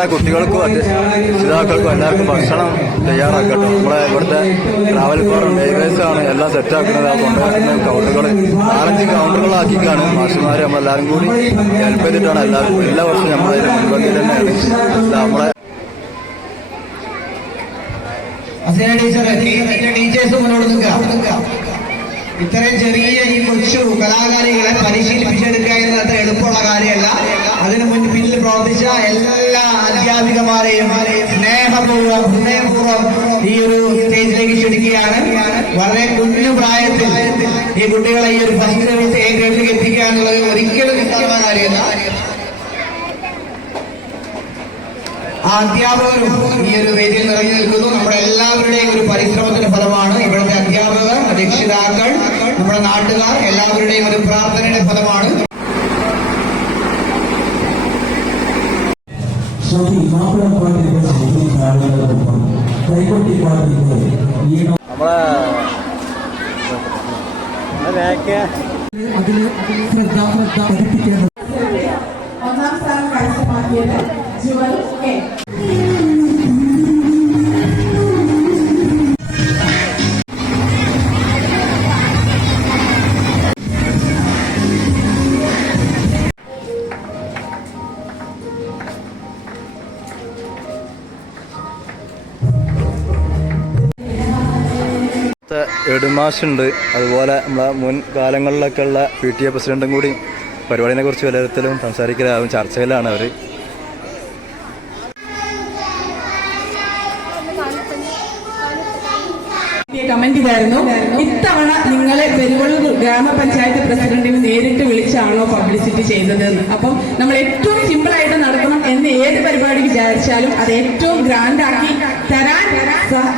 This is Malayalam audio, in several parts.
ഇവിടെ കുട്ടികൾക്കും രക്ഷിതാക്കൾക്കും എല്ലാവർക്കും ഭക്ഷണം തയ്യാറാക്കട്ടോ. നമ്മളെ ഇവിടുത്തെ ട്രാവൽ ഫോർ ഡ്രൈവേഴ്സ് ആണ് എല്ലാം സെറ്റാക്കുന്നത്. ആ കൊണ്ടുവരുന്ന കൗണ്ടറുകൾ 4-5 കൗണ്ടറുകളാക്കിക്കാണ് മാഷുമാര് നമ്മളെല്ലാവരും കൂടി ഹെൽപ്പ് ചെയ്തിട്ടാണ് എല്ലാവർക്കും എല്ലാ വർഷവും നമ്മളതിന് മുൻപന്തിൽ തന്നെയാണ് നമ്മളെ ടീച്ചേഴ്സ് മുന്നോട്ട് നിൽക്കുക. ഇത്രയും ചെറിയ ഈ കൊച്ചു കലാകാരികളെ പരിശീലിപ്പിച്ചെടുക്കുക എന്നത് അത്ര എളുപ്പമുള്ള കാര്യമല്ല. അതിനു പിന്നിൽ പ്രവർത്തിച്ച എല്ലാ അധ്യാപികമാരെയും സ്നേഹപൂർവ്വം ഹൃദയപൂർവ്വം ഈ ഒരു സ്റ്റേജിലേക്ക് ക്ഷണിക്കുകയാണ്. വളരെ കുഞ്ഞു പ്രായത്തിൽ ഈ കുട്ടികളെ ഈ ഒരു ഫസ്റ്റ് സർവീസ് എ ഗ്രേഡിലേക്ക് എത്തിക്കുക എന്നുള്ളത് ഒരിക്കലും നിസ്സാര കാര്യമല്ല. ആ അധ്യാപകരും ഈ ഒരു വേദിയിൽ നിറഞ്ഞു നിൽക്കുന്നു. നമ്മുടെ എല്ലാവരുടെയും ഒരു പരിശ്രമത്തിന്റെ ഫലമാണ്. ഇവിടുത്തെ അധ്യാപകർ, രക്ഷിതാക്കൾ, നമ്മുടെ നാട്ടുകാർ എല്ലാവരുടെയും ഒരു പ്രാർത്ഥനയുടെ ഫലമാണ്. ഒന്നാം സ്ഥാനം കരസ്ഥമാക്കിയത് ജുവൽ കെ. എഡുമാഷുണ്ട്. അതുപോലെ നമ്മളെ മുൻ കാലങ്ങളിലൊക്കെ ഉള്ള PTA പ്രസിഡന്റും കൂടി പരിപാടിനെ കുറിച്ച് വിലയിരുത്തലും സംസാരിക്കലാവും ചർച്ചയിലാണ് അവർ. കമന്റ് ചെയ്തായിരുന്നു, ഇത്തവണ നിങ്ങളെ പെരുവള്ളൂർ ഗ്രാമപഞ്ചായത്ത് പ്രസിഡന്റിന് നേരിട്ട് വിളിച്ചാണോ പബ്ലിസിറ്റി ചെയ്തതെന്ന്. അപ്പം നമ്മൾ ഏറ്റവും സിമ്പിൾ ആയിട്ട് നടക്കണം എന്ന് ഏത് പരിപാടി വിചാരിച്ചാലും അത് ഏറ്റവും ഗ്രാൻഡാക്കി തരാൻ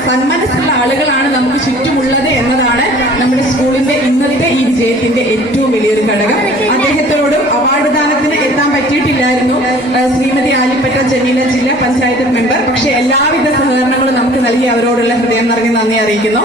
സന്മനസ്സുള്ള ആളുകളാണ് നമുക്ക് ചുറ്റുമുള്ളത് എന്നതാണ് നമ്മുടെ സ്കൂളിന്റെ ഇന്നത്തെ ഈ വിജയത്തിന്റെ ഏറ്റവും വലിയൊരു ഘടകം. അദ്ദേഹത്തിനോടും അവാർഡ് ദാനത്തിന് എത്താൻ പറ്റിയിട്ടില്ലായിരുന്നു ശ്രീമതി ആലിപ്പറ്റ ജമീല ജില്ലാ പഞ്ചായത്ത് മെമ്പർ. പക്ഷെ എല്ലാവിധ സഹകരണങ്ങളും നമുക്ക് നൽകി അവരോടുള്ള ഹൃദയം നിറഞ്ഞ നന്ദി അറിയിക്കുന്നു.